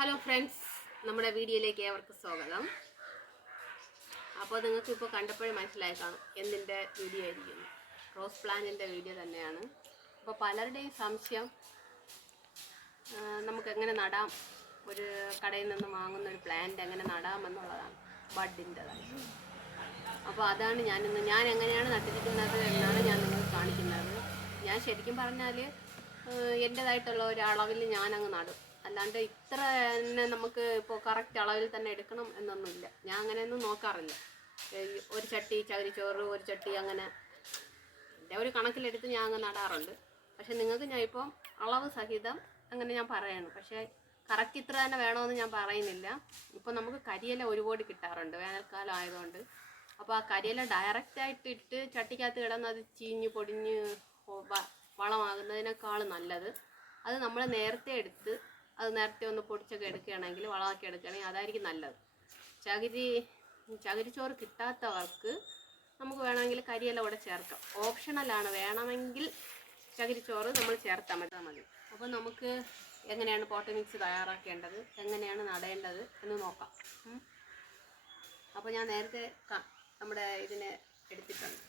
Hello friends നമ്മുടെ വീഡിയോയിലേക്ക് ഏവർക്കും സ്വാഗതം. അപ്പോൾ നിങ്ങൾക്ക് ഇപ്പോൾ കണ്ടപ്പോഴേ മനസ്സിലായി കാണും എന്തിന്റെ വീഡിയോ ആയിരിക്കുന്നു റോസ് പ്ലാന്റിന്റെ വീഡിയോ തന്നെയാണ്. അപ്പോൾ പലരുടെയും സംശയം നമുക്ക് എങ്ങനെ നടാം? ഒരു കടയിൽ നിന്ന് വാങ്ങുന്ന ഒരു പ്ലാന്റ് എങ്ങനെ നടാം എന്നുള്ളതാണ് ബഡിന്റെതായിട്ട് അപ്പോൾ അതാണ് ഞാനിന്ന് ഞാൻ എങ്ങനെയാണ് നട്ടിരിക്കുന്നത് എന്നാണ് ഞാൻ നിങ്ങൾക്ക് കാണിക്കുന്നത്. ഞാൻ ശരിക്കും പറഞ്ഞാൽ എന്റെതായിട്ടുള്ള ഒരു അളവിൽ ഞാനങ്ങ് നടും. അല്ലാണ്ട് ഇത്ര തന്നെ നമുക്ക് ഇപ്പോൾ കറക്റ്റ് അളവിൽ തന്നെ എടുക്കണം എന്നൊന്നുമില്ല. ഞാൻ അങ്ങനെയൊന്നും നോക്കാറില്ല. ഒരു ചട്ടി ചകിരിച്ചോറ് ഒരു ചട്ടി അങ്ങനെ. എന്റെ ഒരു കണക്കിലെടുത്ത് ഞാൻ അങ്ങ് നടാറുണ്ട്. പക്ഷെ നിങ്ങൾക്ക് ഞാൻ ഇപ്പോൾ അളവ് സഹിതം അങ്ങനെ ഞാൻ പറയണം. പക്ഷേ കറക്റ്റ് ഇത്ര തന്നെ വേണമെന്ന് ഞാൻ പറയുന്നില്ല. ഇപ്പോൾ നമുക്ക് കരിയില ഒരുപാട് കിട്ടാറുണ്ട്. വേനൽക്കാലം ആയതുകൊണ്ട്. അപ്പോൾ ആ കരിയില ഡയറക്റ്റായിട്ട് ഇട്ട് ചട്ടിക്കകത്ത് കിടന്ന് അത് ചീഞ്ഞ് പൊടിഞ്ഞ് വളമാകുന്നതിനേക്കാൾ നല്ലത്. അത് നമ്മൾ നേരത്തെ എടുത്ത് അത് നേരത്തെ ഒന്ന് പൊടിച്ചൊക്കെ എടുക്കുകയാണെങ്കിൽ വളമാക്കി എടുക്കുകയാണെങ്കിൽ അതായിരിക്കും നല്ലത്. ചകിരി ചകിരിച്ചോറ് കിട്ടാത്തവർക്ക് നമുക്ക് വേണമെങ്കിൽ കരിയില കൂടെ ചേർക്കാം. ഓപ്ഷണലാണ് വേണമെങ്കിൽ ചകിരിച്ചോറ് നമ്മൾ ചേർത്താൽ മതി. മതി. അപ്പോൾ നമുക്ക് എങ്ങനെയാണ് പോട്ട് മിക്സ് തയ്യാറാക്കേണ്ടത്? എങ്ങനെയാണ് നടേണ്ടത് എന്ന് നോക്കാം. അപ്പോൾ ഞാൻ നേരത്തെ നമ്മുടെ ഇതിനെ എടുത്തിട്ടുണ്ട്.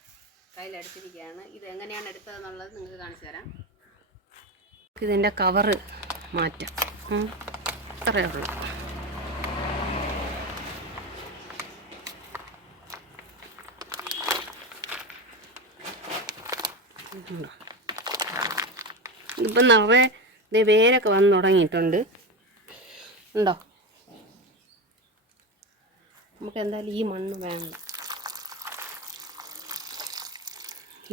കയ്യിലെടുത്തിരിക്കുകയാണ് ഇത് എങ്ങനെയാണ് എടുത്തതെന്നുള്ളത് നിങ്ങൾക്ക് കാണിച്ചു തരാം. ഇതിന്റെ കവറ് മാറ്റാം. അത്രയേ ഉള്ളൂ? ഇപ്പം നിറയെ ഇതേ വേരൊക്കെ വന്ന് തുടങ്ങിയിട്ടുണ്ട്. ഉണ്ടോ? നമുക്ക് എന്തായാലും ഈ മണ്ണ് വേണം.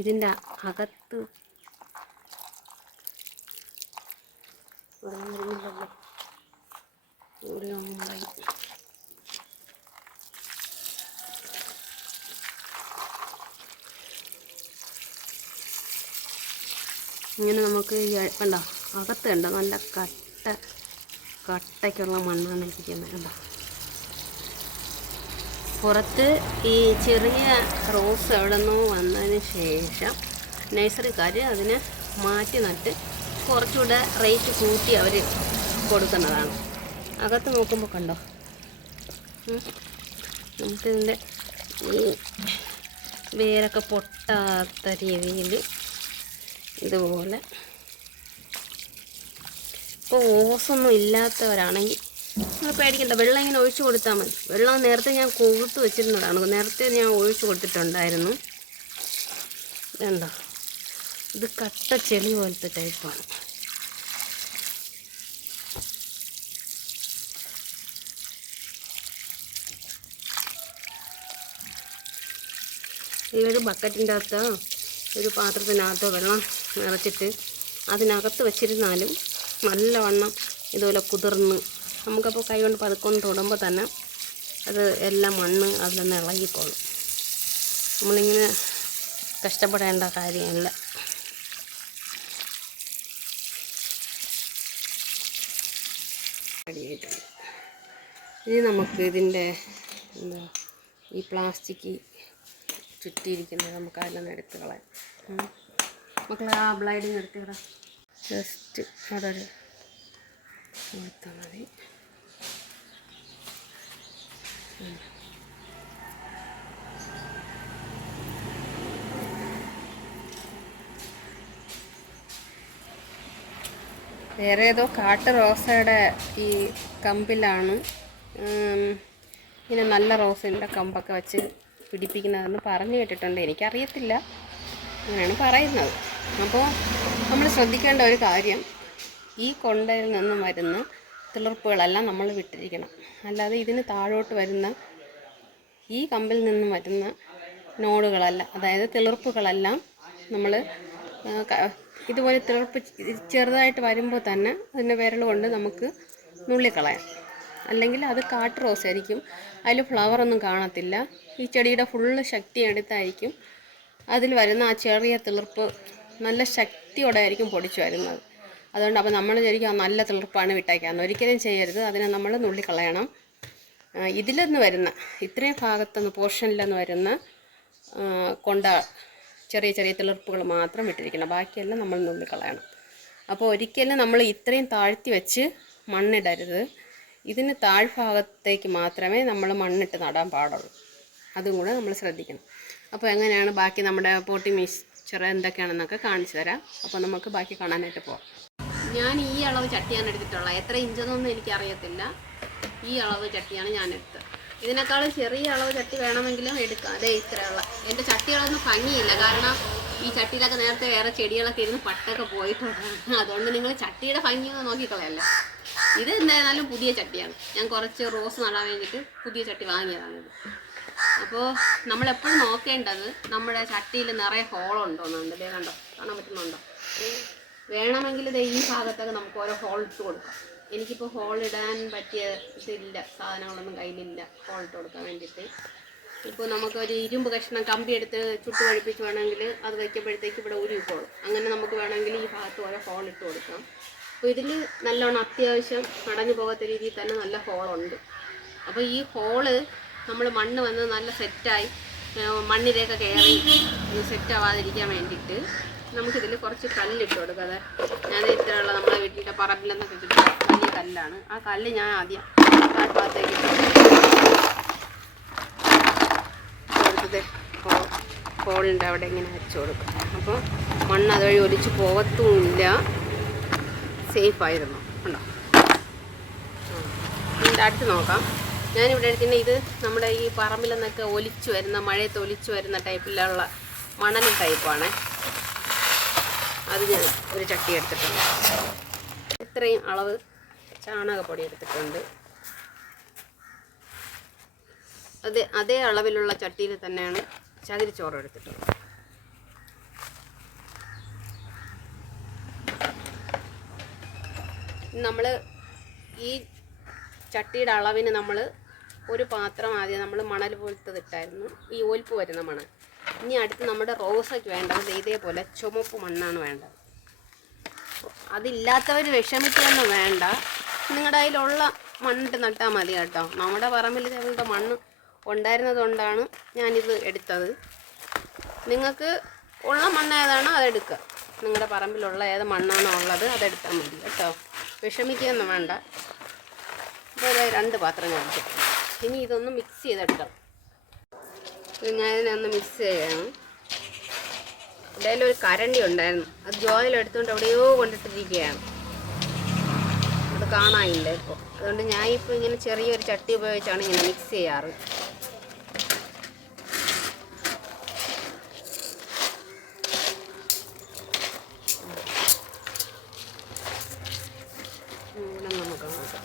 ഇതിന്റെ അകത്ത് വെള്ളം വരുന്നില്ലല്ലോ ഒരു ഉണ്ടായി ഇങ്ങനെ നമുക്ക് ഈ കണ്ടോ? അകത്ത് കണ്ടോ? നല്ല കട്ട കട്ടയ്ക്കുള്ള മണ്ണാണ് ഇരിക്കുന്നത് കണ്ടോ? പുറത്ത് ഈ ചെറിയ റോസ് എവിടെ നിന്നോ വന്നതിന് ശേഷം നഴ്സറിക്കാർ അതിനെ മാറ്റി നട്ട് കുറച്ചുകൂടെ റേറ്റ് കൂട്ടി അവർ കൊടുക്കുന്നതാണ്. അകത്ത് നോക്കുമ്പോൾ കണ്ടോ. നമുക്കിതിന്റെ ഈ വേരൊക്കെ പൊട്ടാത്ത രീതിയിൽ ഇതുപോലെ. ഇപ്പോൾ ഓസൊന്നും ഇല്ലാത്തവരാണെങ്കിൽ നിങ്ങൾ പേടിക്കണ്ട വെള്ളം ഇങ്ങനെ ഒഴിച്ചു കൊടുത്താൽ മതി. വെള്ളം നേരത്തെ ഞാൻ കൊഴുത്ത് വെച്ചിരുന്നതാണ്. നേരത്തെ ഞാൻ ഒഴിച്ചു കൊടുത്തിട്ടുണ്ടായിരുന്നു. ഇതുണ്ടോ ഇത് കട്ട ചെളി പോലത്തെ ടൈപ്പാണ് ഈ ഒരു ബക്കറ്റിന്റെ അകത്തോ ഒരു പാത്രത്തിനകത്തോ വെള്ളം നിറച്ചിട്ട് അതിനകത്ത് വെച്ചിരുന്നാലും നല്ലവണ്ണം ഇതുപോലെ കുതിർന്ന് നമുക്കപ്പോൾ കൈ കൊണ്ട് പതുക്കൊന്ന് തൊടുമ്പോൾ തന്നെ അത് എല്ലാം മണ്ണ് അതിൽ നിന്ന് ഇളകിക്കോളും നമ്മളിങ്ങനെ കഷ്ടപ്പെടേണ്ട കാര്യമില്ല ഇനി നമുക്ക് ഇതിന്റെ എന്താ ഈ പ്ലാസ്റ്റിക് ചുറ്റിയിരിക്കുന്നത് നമുക്ക് അതിൽ നിന്ന് എടുത്ത് കളയാം. മക്കളെ ആ ബ്ലൈഡിങ് ജസ്റ്റ് അവിടെ ഒരു കൊടുത്താൽ മതി. വേറെ ഏതോ കാട്ട് റോസയുടെ ഈ കമ്പിലാണ്. ഇങ്ങനെ നല്ല റോസിന്റെ കമ്പൊക്കെ വെച്ച് പിടിപ്പിക്കുന്നതെന്ന് പറഞ്ഞു കേട്ടിട്ടുണ്ട്. എനിക്കറിയത്തില്ല. അങ്ങനെയാണ് പറയുന്നത്. അപ്പോൾ നമ്മൾ ശ്രദ്ധിക്കേണ്ട ഒരു കാര്യം ഈ കൊണ്ടയിൽ നിന്നും വരുന്ന തിളർപ്പുകളെല്ലാം നമ്മൾ വിട്ടിരിക്കണം. അല്ലാതെ ഇതിന് താഴോട്ട് വരുന്ന ഈ കമ്പിൽ നിന്നും വരുന്ന നോഡുകളല്ല അതായത് തിളർപ്പുകളെല്ലാം നമ്മൾ ഇതുപോലെ തിളർപ്പ് ചെറുതായിട്ട് വരുമ്പോൾ തന്നെ അതിന്റെ വിരൽ കൊണ്ട് നമുക്ക് നുള്ളിക്കളയാം. അല്ലെങ്കിൽ അത് കാട്ട് റോസ് ആയിരിക്കും. അതിൽ ഫ്ലവർ ഒന്നും കാണത്തില്ല. ഈ ചെടിയുടെ ഫുള്ള് ശക്തി എടുത്തായിരിക്കും. അതിൽ വരുന്ന ആ ചെറിയ തിളർപ്പ് നല്ല ശക്തിയോടെ ആയിരിക്കും പൊടിച്ചു വരുന്നത്. അതുകൊണ്ട് അപ്പോൾ നമ്മൾ ശരിക്കും നല്ല തിളർപ്പാണ് വിട്ടേക്കാന്ന് ഒരിക്കലും ചെയ്യരുത്. അതിനെ നമ്മൾ നുള്ളിക്കളയണം. ഇതിലെന്ന് വരുന്ന ഇത്രയും ഭാഗത്തുനിന്ന് പോർഷനിലെന്ന് വരുന്ന കൊണ്ട ചെറിയ ചെറിയ തിളർപ്പുകൾ മാത്രം വിട്ടിരിക്കണം. ബാക്കിയെല്ലാം നമ്മൾ നുള്ളിക്കളയണം. അപ്പോൾ ഒരിക്കലും നമ്മൾ ഇത്രയും താഴ്ത്തി വെച്ച് മണ്ണിടരുത്. ഇതിന് താഴ്ഭാഗത്തേക്ക് മാത്രമേ നമ്മൾ മണ്ണിട്ട് നടാൻ പാടുള്ളൂ. അതും കൂടെ നമ്മൾ ശ്രദ്ധിക്കണം. അപ്പോൾ എങ്ങനെയാണ് ബാക്കി നമ്മുടെ പോട്ടി മിക്സ്ചർ എന്തൊക്കെയാണെന്നൊക്കെ കാണിച്ചു തരാം. അപ്പോൾ നമുക്ക് ബാക്കി കാണാനായിട്ട് പോവാം. ഞാൻ ഈ അളവ് ചട്ടിയാണ് എടുത്തിട്ടുള്ളത്. എത്ര ഇഞ്ചെന്നൊന്നും എനിക്കറിയത്തില്ല. ഈ അളവ് ചട്ടിയാണ് ഞാൻ എടുത്തത്. ഇതിനേക്കാൾ ചെറിയ അളവ് ചട്ടി വേണമെങ്കിലും എടുക്കാം. അതേ ഇത്രയുള്ള എന്റെ ചട്ടികളൊന്നും ഭംഗിയില്ല. കാരണം ഈ ചട്ടിയിലൊക്കെ നേരത്തെ വേറെ ചെടികളൊക്കെ ഇരുന്ന് പട്ടൊക്കെ പോയിട്ടുണ്ട്. അതുകൊണ്ട് നിങ്ങൾ ചട്ടിയുടെ ഭംഗിയൊന്നും നോക്കിക്കളയല്ല. ഇത് എന്തായാലും പുതിയ ചട്ടിയാണ്. ഞാൻ കുറച്ച് റോസ് നടാൻ വേണ്ടിയിട്ട് പുതിയ ചട്ടി വാങ്ങിയതാണിത് അപ്പോൾ നമ്മളെപ്പോഴും നോക്കേണ്ടത് നമ്മുടെ ചട്ടിയിൽ നിറയെ ഹോളുണ്ടോ എന്നുണ്ടല്ലേ കണ്ടോ? കാണാൻ പറ്റുന്നുണ്ടോ? വേണമെങ്കിൽ ഈ ഭാഗത്തൊക്കെ നമുക്ക് ഓരോ ഹോൾ ഇട്ട് കൊടുക്കാം. എനിക്കിപ്പോൾ ഹോൾ ഇടാൻ പറ്റിയ ഇതില്ല സാധനങ്ങളൊന്നും കയ്യിലില്ല. ഹോൾ ഇട്ട് കൊടുക്കാൻ വേണ്ടിയിട്ട്. ഇപ്പോൾ നമുക്കൊരു ഇരുമ്പ് കഷ്ണം കമ്പി എടുത്ത് ചുട്ട് കഴിപ്പിച്ച് വേണമെങ്കിൽ അത് വയ്ക്കുമ്പോഴത്തേക്ക് ഇവിടെ ഹോൾ അങ്ങനെ നമുക്ക് വേണമെങ്കിൽ ഈ ഭാഗത്ത് ഓരോ ഹോൾ ഇട്ട് കൊടുക്കാം. അപ്പോൾ ഇതിൽ നല്ലോണം അത്യാവശ്യം അടഞ്ഞു പോകാത്ത രീതിയിൽ തന്നെ നല്ല ഹോളുണ്ട്. അപ്പോൾ ഈ ഹോൾ നമ്മൾ മണ്ണ് വന്ന് നല്ല സെറ്റായി മണ്ണിലേക്ക് കയറി സെറ്റ് ആവാതിരിക്കാൻ വേണ്ടിയിട്ട് നമുക്കിതിൽ കുറച്ച് കല്ലിട്ട് കൊടുക്കാതെ ഞാൻ ഇത്രയുള്ള നമ്മുടെ വീട്ടിന്റെ പറമ്പിലെന്നൊക്കെ കിട്ടുന്ന വലിയ കല്ലാണ്. ആ കല്ല് ഞാൻ ആദ്യം ഭാഗത്തേക്ക് കൊടുത്തത്. ഹോളിന്റെ അവിടെ ഇങ്ങനെ വെച്ച് കൊടുക്കും. അപ്പോൾ മണ്ണ് അതുവഴി ഒലിച്ച് പോകത്തുമില്ല. സേഫായിരുന്നു. ഉണ്ടോ അടുത്ത് നോക്കാം. ഞാനിവിടെ എടുക്കുന്ന ഇത് നമ്മുടെ ഈ പറമ്പിൽ നിന്നൊക്കെ ഒലിച്ചു വരുന്ന മഴയത്ത് ഒലിച്ചു വരുന്ന ടൈപ്പിലുള്ള മണൽ ടൈപ്പാണ്. അത് ഞാൻ ഒരു ചട്ടി എടുത്തിട്ടുണ്ട്. ഇത്രയും അളവ് ചാണകപ്പൊടി എടുത്തിട്ടുണ്ട്. അത് അതേ അളവിലുള്ള ചട്ടിയിൽ തന്നെയാണ് ചകിരിച്ചോറ് എടുത്തിട്ടുള്ളത്. നമ്മൾ ഈ ചട്ടിയുടെ അളവിന് നമ്മൾ ഒരു പാത്രം ആദ്യം നമ്മൾ മണൽ പോലത്തത് ഇട്ടായിരുന്നു ഈ ഓൽപ്പ് വരുന്ന മണൽ. ഇനി അടുത്ത് നമ്മുടെ റോസയ്ക്ക് വേണ്ടത് ഇതേപോലെ ചുമപ്പ് മണ്ണാണ് വേണ്ടത്. അതില്ലാത്തവർ വിഷമിക്കുകയൊന്നും വേണ്ട. നിങ്ങളുടെ കയ്യിലുള്ള മണ്ണിട്ട് നട്ടാൽ മതി കേട്ടോ. നമ്മുടെ പറമ്പിൽ ഇതേപോലത്തെ മണ്ണ് ഉണ്ടായിരുന്നതുകൊണ്ടാണ് ഞാനിത് എടുത്തത്. നിങ്ങൾക്ക് ഉള്ള മണ്ണ് ഏതാണോ അതെടുക്കുക നിങ്ങളുടെ പറമ്പിലുള്ള ഏത് മണ്ണാണോ ഉള്ളത് അതെടുത്താൽ മതി കേട്ടോ. വിഷമിക്കുകയൊന്നും വേണ്ട. ഒരു രണ്ട് പാത്രം ഞാൻ ഇനി ഇതൊന്ന് മിക്സ് ചെയ്തെടുക്കാം. ഇത് ഞാൻ ഇതിനൊന്ന് മിക്സ് ചെയ്യണം. ഇടയിൽ ഒരു കരണ്ടി ഉണ്ടായിരുന്നു. അത് ജോയിൽ എടുത്തുകൊണ്ട് എവിടെയോ കൊണ്ടിട്ടിരിക്കുകയാണ്. അത് കാണാനില്ല ഇപ്പോൾ അതുകൊണ്ട് ഞാൻ ഇപ്പോൾ ഇങ്ങനെ ചെറിയൊരു ചട്ടി ഉപയോഗിച്ചാണ് ഇങ്ങനെ മിക്സ് ചെയ്യാറ് ഇവിടെ നമുക്ക് നോക്കാം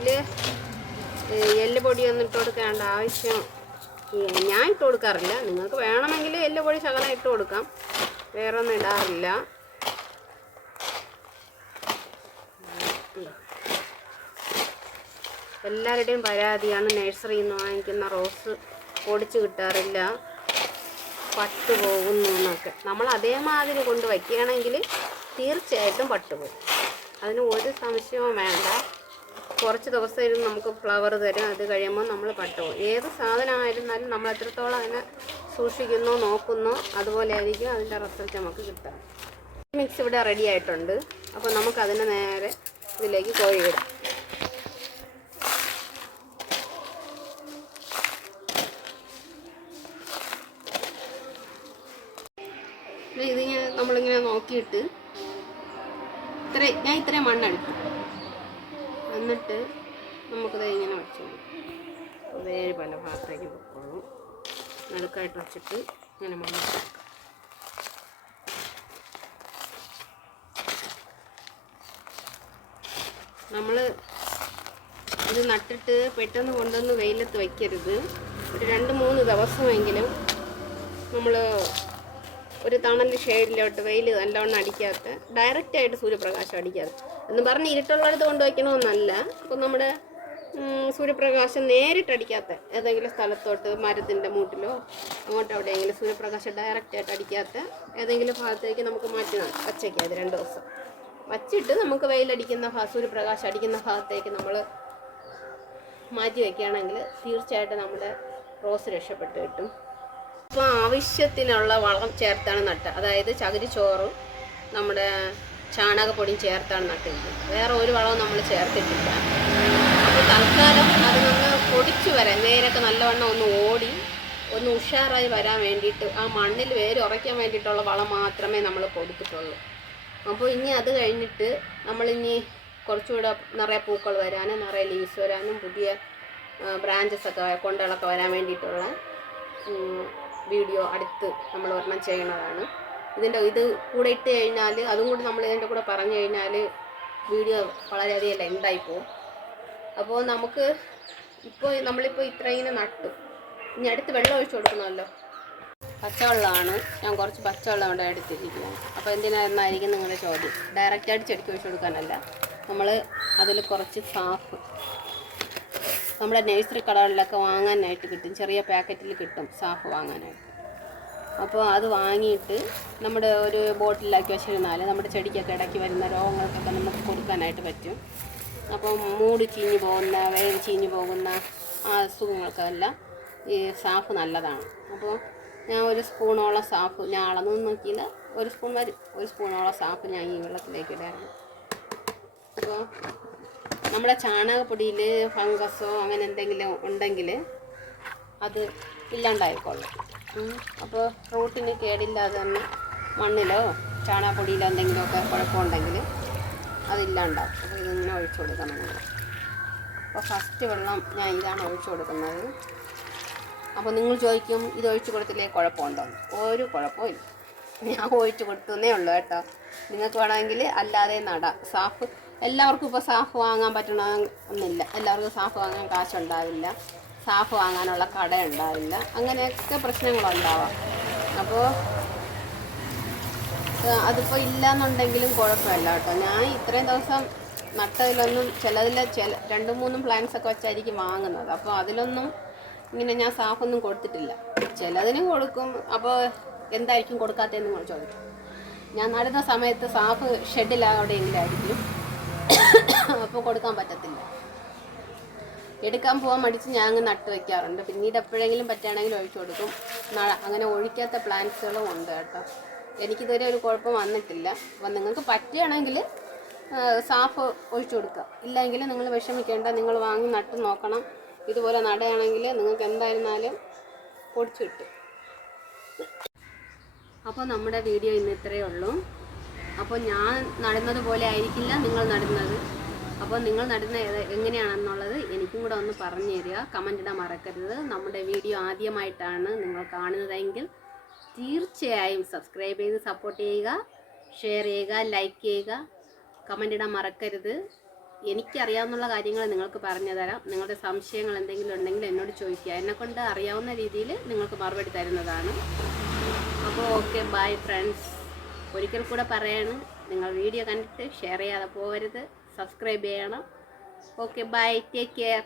ഇതിൽ പൊടിയൊന്നും ഇട്ട് കൊടുക്കേണ്ട ആവശ്യം ഞാൻ ഇട്ട് കൊടുക്കാറില്ല. നിങ്ങൾക്ക് വേണമെങ്കിൽ എല്ല് പൊടി ശകലം ഇട്ട് കൊടുക്കാം. വേറെ ഒന്നും ഇടാറില്ല. എല്ലാവരുടെയും പരാതിയാണ്. നഴ്സറിയിൽ നിന്ന് വാങ്ങിക്കുന്ന റോസ് പൊടിച്ച് കിട്ടാറില്ല. പട്ട് പോകുന്നു എന്നൊക്കെ. നമ്മൾ അതേമാതിരി കൊണ്ട് വയ്ക്കുകയാണെങ്കിൽ തീർച്ചയായിട്ടും പട്ടുപോകും അതിന് ഒരു സംശയവും വേണ്ട. കുറച്ച് ദിവസം ഇരുന്ന് നമുക്ക് ഫ്ലവർ തരും. അത് കഴിയുമ്പോൾ നമ്മൾ പട്ടുപോകും ഏത് സാധനമായിരുന്നാലും നമ്മൾ എത്രത്തോളം അതിനെ സൂക്ഷിക്കുന്നോ നോക്കുന്നോ അതുപോലെ ആയിരിക്കും അതിന്റെ റിസൾട്ട് നമുക്ക് കിട്ടുക. മിക്സ് ഇവിടെ റെഡി ആയിട്ടുണ്ട്. അപ്പോൾ നമുക്ക് അതിനെ നേരെ ഇതിലേക്ക് കോഴിയിടാം ഇടാം ഇതിങ്ങനെ നമ്മളിങ്ങനെ നോക്കിയിട്ട് ഇത്ര ഞാൻ ഇത്രയും മണ്ണെടുത്തു എന്നിട്ട് നമുക്കിത് ഇങ്ങനെ വെച്ചു. വേര് പല ഭാഗത്തേക്ക് പൊക്കോളും നടുക്കായിട്ട് വെച്ചിട്ട് ഇങ്ങനെ മണ്ണ് നമ്മൾ ഇത് നട്ടിട്ട് പെട്ടെന്ന് കൊണ്ടുവന്ന് വെയിലത്ത് വയ്ക്കരുത് ഒരു രണ്ട് മൂന്ന് ദിവസമെങ്കിലും നമ്മൾ ഒരു തണൽ ഷെയ്ഡിലോട്ട് വെയിൽ നല്ലവണ്ണം അടിക്കാത്ത ഡയറക്റ്റായിട്ട് സൂര്യപ്രകാശം അടിക്കാതെ എന്ന് പറഞ്ഞ് ഇരുട്ടുള്ളിടത്ത് കൊണ്ടുവയ്ക്കണമെന്നല്ല അപ്പം നമ്മുടെ സൂര്യപ്രകാശം നേരിട്ടടിക്കാത്ത ഏതെങ്കിലും സ്ഥലത്തോട്ട് മരത്തിന്റെ മൂട്ടിലോ അങ്ങോട്ട് എവിടെയെങ്കിലും സൂര്യപ്രകാശം ഡയറക്റ്റ് ആയിട്ട് അടിക്കാത്ത ഏതെങ്കിലും ഭാഗത്തേക്ക് നമുക്ക് മാറ്റി വച്ചേക്കാം അത് രണ്ട് ദിവസം. വച്ചിട്ട് നമുക്ക് വെയിലടിക്കുന്ന ഭാ സൂര്യപ്രകാശം അടിക്കുന്ന ഭാഗത്തേക്ക് നമ്മൾ മാറ്റി വയ്ക്കുകയാണെങ്കിൽ തീർച്ചയായിട്ടും നമ്മുടെ റോസ് രക്ഷപ്പെട്ട് കിട്ടും. അപ്പോൾ ആവശ്യത്തിനുള്ള വളം ചേർത്താണ് നട്ട. അതായത് ചകിരിച്ചോറും നമ്മുടെ ചാണകപ്പൊടിയും ചേർത്താണ് നട്ടിരിക്കുന്നത്. വേറെ ഒരു വളവും നമ്മൾ ചേർത്തിട്ടില്ല. അപ്പോൾ തൽക്കാലം അതിനൊന്ന് പൊടിച്ചു വരാൻ വേരൊക്കെ നല്ലവണ്ണം ഒന്ന് ഓടി ഒന്ന് ഉഷാറായി വരാൻ വേണ്ടിയിട്ട് ആ മണ്ണിൽ വേര് ഉറയ്ക്കാൻ വേണ്ടിയിട്ടുള്ള വളം മാത്രമേ നമ്മൾ കൊടുത്തിട്ടുള്ളൂ. അപ്പോൾ ഇനി അത് കഴിഞ്ഞിട്ട് നമ്മളിനി കുറച്ചുകൂടെ നിറയെ പൂക്കൾ വരാനും നിറയെ ലീവ്സ് വരാനും പുതിയ ബ്രാഞ്ചസ് ഒക്കെ കൊണ്ടകളൊക്കെ വരാൻ വേണ്ടിയിട്ടുള്ള വീഡിയോ അടുത്ത് നമ്മൾ ഒരെണ്ണം ചെയ്യണതാണ്. ഇതിന്റെ ഇത് കൂടെ ഇട്ട് കഴിഞ്ഞാൽ അതും കൂടി നമ്മൾ ഇതിന്റെ കൂടെ പറഞ്ഞു കഴിഞ്ഞാൽ വീഡിയോ വളരെയധികം ലെങ്തായി പോകും. അപ്പോൾ നമുക്ക് ഇപ്പോൾ നമ്മളിപ്പോൾ ഇത്ര ഇങ്ങനെ നട്ടു. ഇനി അടുത്ത് വെള്ളം ഒഴിച്ചു കൊടുക്കണമല്ലോ പച്ചവെള്ളമാണ്. ഞാൻ കുറച്ച് പച്ചവെള്ളം ഇവിടെ എടുത്തിരിക്കുന്നത് അപ്പോൾ എന്തിനായിരുന്നായിരിക്കും നിങ്ങളുടെ ചോദ്യം? ഡയറക്റ്റായിട്ട് ചെടിക്ക് ഒഴിച്ചു കൊടുക്കാനല്ല. നമ്മൾ അതിൽ കുറച്ച് സാഫ് നമ്മുടെ നേഴ്സറി കടകളിലൊക്കെ വാങ്ങാനായിട്ട് കിട്ടും. ചെറിയ പാക്കറ്റിൽ കിട്ടും സാഫ് വാങ്ങാനായിട്ട്. അപ്പോൾ അത് വാങ്ങിയിട്ട് നമ്മുടെ ഒരു ബോട്ടിലാക്കി വെച്ചിരുന്നാൽ നമ്മുടെ ചെടിക്കൊക്കെ ഇടയ്ക്ക് വരുന്ന രോഗങ്ങൾക്കൊക്കെ നമുക്ക് കൊടുക്കാനായിട്ട് പറ്റും. അപ്പോൾ മൂട് ചീഞ്ഞു പോകുന്ന വേര് ചീഞ്ഞു പോകുന്ന ആ അസുഖങ്ങൾക്കെല്ലാം ഈ സാഫ് നല്ലതാണ്. അപ്പോൾ ഞാൻ ഒരു സ്പൂണോളം സാഫ് ഞാൻ അളന്നൊന്നും നോക്കിയില്ല. ഒരു സ്പൂൺ വരും. ഒരു സ്പൂണോളം സാഫ് ഞാൻ ഈ വെള്ളത്തിലേക്ക് ഇടാറുണ്ട്. അപ്പോൾ നമ്മുടെ ചാണകപ്പൊടിയിൽ ഫംഗസോ അങ്ങനെ എന്തെങ്കിലും ഉണ്ടെങ്കിൽ അത് ഇല്ലാണ്ടായിക്കോളും. അപ്പോൾ റൂട്ടിന് കേടില്ലാതെ തന്നെ മണ്ണിലോ ചാണകപ്പൊടിയിലോ എന്തെങ്കിലുമൊക്കെ കുഴപ്പമുണ്ടെങ്കിൽ അതില്ലാണ്ടാവും. അപ്പോൾ ഇതിങ്ങനെ ഒഴിച്ചു കൊടുക്കണം നമ്മൾ അപ്പോൾ ഫസ്റ്റ് വെള്ളം ഞാൻ ഇതാണ് ഒഴിച്ചു കൊടുക്കുന്നത്. അപ്പോൾ നിങ്ങൾ ചോദിക്കും ഇത് ഒഴിച്ചു കൊടുത്തില്ലേ കുഴപ്പമുണ്ടോ ഒരു കുഴപ്പമില്ല ഞാൻ ഒഴിച്ചു കൊടുത്തേ ഉള്ളൂ കേട്ടോ. നിങ്ങൾക്ക് വേണമെങ്കിൽ അല്ലാതെ നടാം. സാഫ് എല്ലാവർക്കും ഇപ്പോൾ സാഫ് വാങ്ങാൻ പറ്റണമെന്നില്ല എല്ലാവർക്കും സാഫ് വാങ്ങാൻ കാശുണ്ടാവില്ല. സാഫ് വാങ്ങാനുള്ള കട ഉണ്ടാവില്ല. അങ്ങനെയൊക്കെ പ്രശ്നങ്ങളുണ്ടാവാം. അപ്പോൾ അതിപ്പോൾ ഇല്ലയെന്നുണ്ടെങ്കിലും കുഴപ്പമില്ല കേട്ടോ. ഞാൻ ഇത്രയും ദിവസം നട്ടതിലൊന്നും ചിലതിൽ ചില രണ്ടും മൂന്നും പ്ലാന്റ്സ് ഒക്കെ വെച്ചായിരിക്കും വാങ്ങുന്നത്. അപ്പോൾ അതിലൊന്നും ഇങ്ങനെ ഞാൻ സാഫൊന്നും കൊടുത്തിട്ടില്ല. ചിലതിനും കൊടുക്കും. അപ്പോൾ എന്തായിരിക്കും കൊടുക്കാത്തതെന്ന് ചോദിക്കും. ഞാൻ നടുന്ന സമയത്ത് സാഫ് ഷെഡിലാവിടെ അവിടെയെങ്കിലായിരിക്കും അപ്പോൾ കൊടുക്കാൻ പറ്റത്തില്ല. എടുക്കാൻ പോകാൻ മടിച്ച് ഞാൻ അങ്ങ് നട്ട് വെക്കാറുണ്ട്. പിന്നീട് എപ്പോഴെങ്കിലും പറ്റുകയാണെങ്കിൽ ഒഴിച്ചു കൊടുക്കും. അങ്ങനെ ഒഴിക്കാത്ത പ്ലാന്റ്സുകളും ഉണ്ട് കേട്ടോ. എനിക്കിതുവരെ ഒരു കുഴപ്പം വന്നിട്ടില്ല. അപ്പം നിങ്ങൾക്ക് പറ്റുകയാണെങ്കിൽ സാഫ് ഒഴിച്ചു കൊടുക്കുക. ഇല്ലെങ്കിൽ നിങ്ങൾ വിഷമിക്കേണ്ട നിങ്ങൾ വാങ്ങി നട്ട് നോക്കണം. ഇതുപോലെ നടയാണെങ്കിൽ നിങ്ങൾക്ക് എന്തായിരുന്നാലും പൊടിച്ചു കിട്ടും. അപ്പോൾ നമ്മുടെ വീഡിയോ ഇന്ന് ഇത്രയേ ഉള്ളൂ. അപ്പോൾ ഞാൻ നടുന്നത് പോലെ ആയിരിക്കില്ല നിങ്ങൾ നടുന്നത്. അപ്പോൾ നിങ്ങൾ നടുന്ന എങ്ങനെയാണെന്നുള്ളത് എനിക്കും കൂടെ ഒന്ന് പറഞ്ഞു തരിക. കമന്റ് ഇടാൻ മറക്കരുത്. നമ്മുടെ വീഡിയോ ആദ്യമായിട്ടാണ് നിങ്ങൾ കാണുന്നതെങ്കിൽ തീർച്ചയായും സബ്സ്ക്രൈബ് ചെയ്ത് സപ്പോർട്ട് ചെയ്യുക ഷെയർ ചെയ്യുക ലൈക്ക് ചെയ്യുക. കമന്റ് ഇടാൻ മറക്കരുത്. എനിക്കറിയാവുന്ന കാര്യങ്ങൾ നിങ്ങൾക്ക് പറഞ്ഞു തരാം. നിങ്ങളുടെ സംശയങ്ങൾ എന്തെങ്കിലും ഉണ്ടെങ്കിൽ എന്നോട് ചോദിക്കുക. എന്നെക്കൊണ്ട് അറിയാവുന്ന രീതിയിൽ നിങ്ങൾക്ക് മറുപടി തരുന്നതാണ്. അപ്പോൾ ഓക്കെ ബൈ ഫ്രണ്ട്സ് ഒരിക്കൽ കൂടെ പറയാണ്. നിങ്ങൾ വീഡിയോ കണ്ടിട്ട് ഷെയർ ചെയ്യാതെ പോകരുത്. സബ്സ്ക്രൈബ് ചെയ്യണം ഓക്കെ ബൈ ടേക്ക് കെയർ